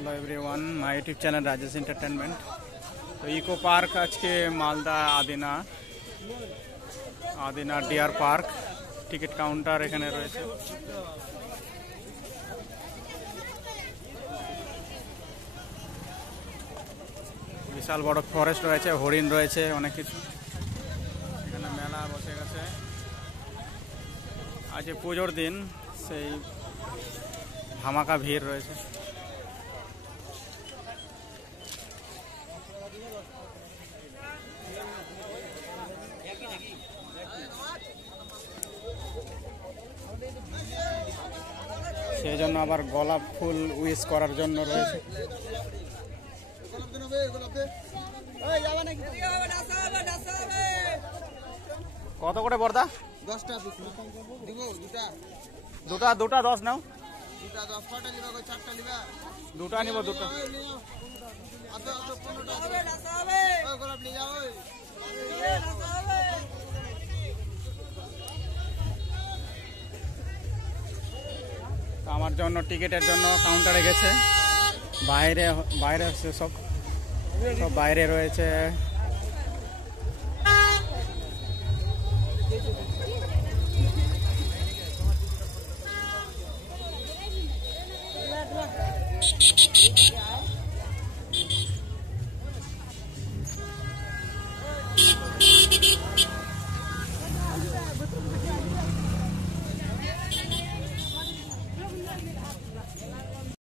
Hello everyone my YouTube channel Rajesh entertainment. तो eco park आज के Malda Adina deer park ticket counter এখানে রয়েছে। বিশাল বড় ফরেস্ট রয়েছে, হরিণ রয়েছে, অনেক কিছু। এখানে মেলা বসে গেছে। আজ পুজোর দিন, সেই ধামাকা ভিড় রয়েছে। সেই জন্য আবার গোলাপ ফুল উইশ করার জন্য রয়েছে। কত করে বর্দা? 10টা পিস দিব। দুটা 10 নাও। দুটা 10 কটা নিবা? 4টা নিবা? দুটা নিব। দুটো আতো 15টা হবে না হবে। ওই গোলাপ নিয়ে যাও। ওই না হবে। আমার জন্য টিকিটের জন্য কাউন্টারে গেছে। বাইরে সব বাইরে রয়েছে।